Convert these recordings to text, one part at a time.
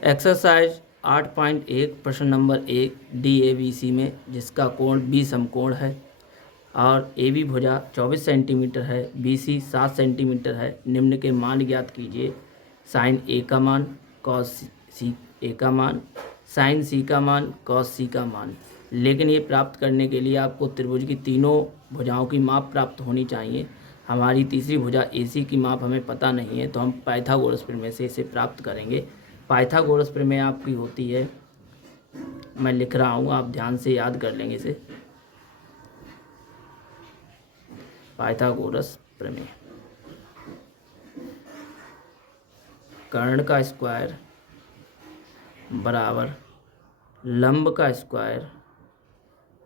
Exercise 8.1 प्रश्न number 1 DABC में जिसका कोण बी समकोण है और AB भुजा 24 सेंटीमीटर है, BC 7 सेंटीमीटर है। निम्न के मान ज्ञात कीजिए। साइन A का मान, कॉस C A का मान, साइन C का मान, कॉस C का मान। लेकिन ये प्राप्त करने के लिए आपको त्रिभुज की तीनों भुजाओं की माप प्राप्त होनी चाहिए। हमारी तीसरी भुजा AC की माप हमें पता नहीं है, तो हम पाइथागोरस प्रमेय से इसे प्राप्त करेंगे। पाइथागोरस प्रमेय आपकी होती है, मैं लिख रहा हूँ, आप ध्यान से याद कर लेंगे इसे। पाइथागोरस प्रमेय, कर्ण का स्क्वायर बराबर लंब का स्क्वायर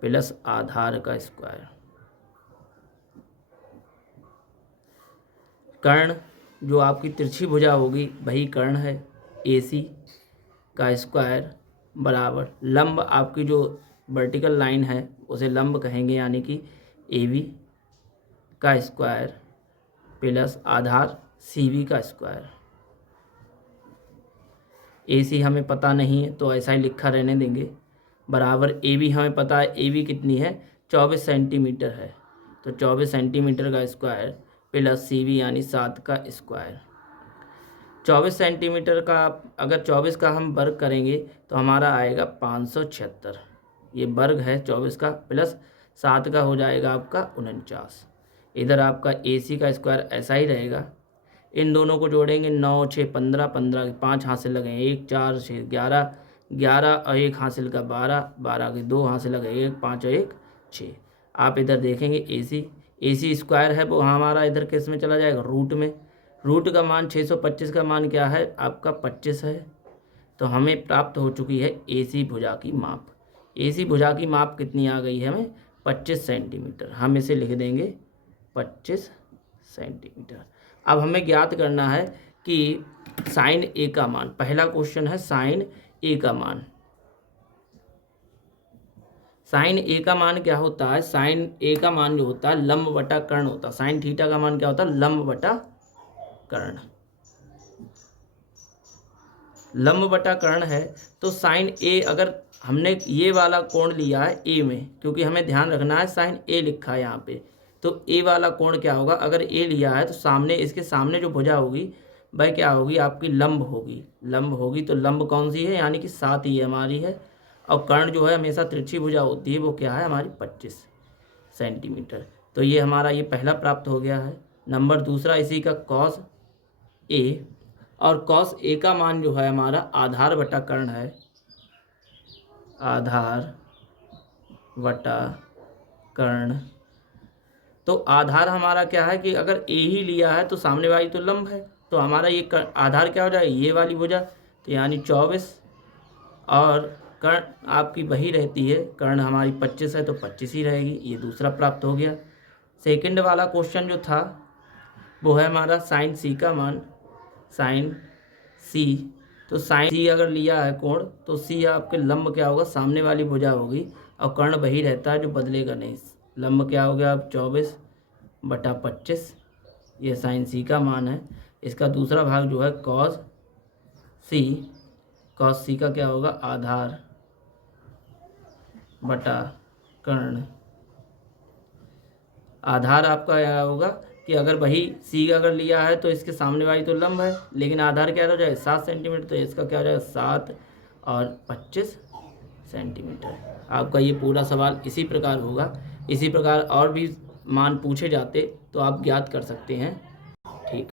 प्लस आधार का स्क्वायर। कर्ण जो आपकी तिरछी भुजा होगी वही कर्ण है। AC का स्क्वायर बराबर लंब, आपकी जो वर्टिकल लाइन है उसे लंब कहेंगे, यानी कि AB का स्क्वायर प्लस आधार CV का स्क्वायर। AC हमें पता नहीं है तो ऐसा ही लिखा रहने देंगे, बराबर AB हमें पता है, AB कितनी है, 24 सेंटीमीटर है, तो 24 सेंटीमीटर का स्क्वायर प्लस CV यानी 7 का स्क्वायर। 24 सेंटीमीटर का अगर 24 का हम वर्ग करेंगे तो हमारा आएगा 576। ये वर्ग है 24 का, प्लस 7 का हो जाएगा आपका 49। इधर आपका AC का स्क्वायर ऐसा ही रहेगा। इन दोनों को जोड़ेंगे, 9 6 15, 15 के 5 हासिल लगे 1 4 6 11, 11 और 1 हासिल का 12, 12 के 2 हासिल लगे 1, 5 और 1 6। आप इधर देखेंगे AC स्क्वायर है वो हमारा इधर किस में चला जाएगा, रूट में। रूट का मान 625 का मान क्या है आपका 25 है। तो हमें प्राप्त हो चुकी है AC भुजा की माप। AC भुजा की माप कितनी आ गई है हमें, 25 सेंटीमीटर। हम इसे लिख देंगे 25 सेंटीमीटर। अब हमें ज्ञात करना है कि साइन A का मान, पहला क्वेश्चन है साइन A का मान। साइन A का मान क्या होता है, साइन A का मान जो होता है लंब बटा कर्ण होता है। साइन थीटा का मान क्या होता है, लंब बटा कर्ण। लंब बटा कर्ण है तो साइन A, अगर हमने ये वाला कोण लिया है A में, क्योंकि हमें ध्यान रखना है साइन A लिखा है यहाँ पे, तो A वाला कोण क्या होगा, अगर A लिया है तो सामने, इसके सामने जो भुजा होगी वह क्या होगी, आपकी लंब होगी। लंब होगी तो लंब कौन सी है, यानी कि 7 ही हमारी है। और कर्ण जो है हमेशा तिरछी भुजा होती है, वो क्या है हमारी 25 सेंटीमीटर। तो ये हमारा ये पहला प्राप्त हो गया है। नंबर दूसरा इसी का कॉस A, और कॉस A का मान जो है हमारा आधार बटा कर्ण है, आधार बटा कर्ण। तो आधार हमारा क्या है कि अगर A ही लिया है तो सामने वाली तो लंब है, तो हमारा ये आधार क्या हो जाएगा, ये वाली भुजा, तो यानी 24, और कर्ण आपकी वही रहती है, कर्ण हमारी 25 है तो 25 ही रहेगी। ये दूसरा प्राप्त हो गया। सेकंड वाला क्वेश्चन जो था वो है हमारा साइन C का मान, साइन C। तो साइन C अगर लिया है कोण, तो C आपके लंब क्या होगा, सामने वाली भुजा होगी, और कर्ण वही रहता है जो बदलेगा नहीं। लंब क्या हो गया अब 24 बटा 25, ये साइन C का मान है। इसका दूसरा भाग जो है कॉस C, कॉस C का क्या होगा, आधार बटा कर्ण। आधार आपका क्या होगा कि अगर वही C अगर लिया है तो इसके सामने वाली तो लंब है, लेकिन आधार क्या हो जाए 7 सेंटीमीटर, तो इसका क्या हो जाएगा 7 और 25 सेंटीमीटर। आपका ये पूरा सवाल इसी प्रकार होगा। इसी प्रकार और भी मान पूछे जाते तो आप ज्ञात कर सकते हैं।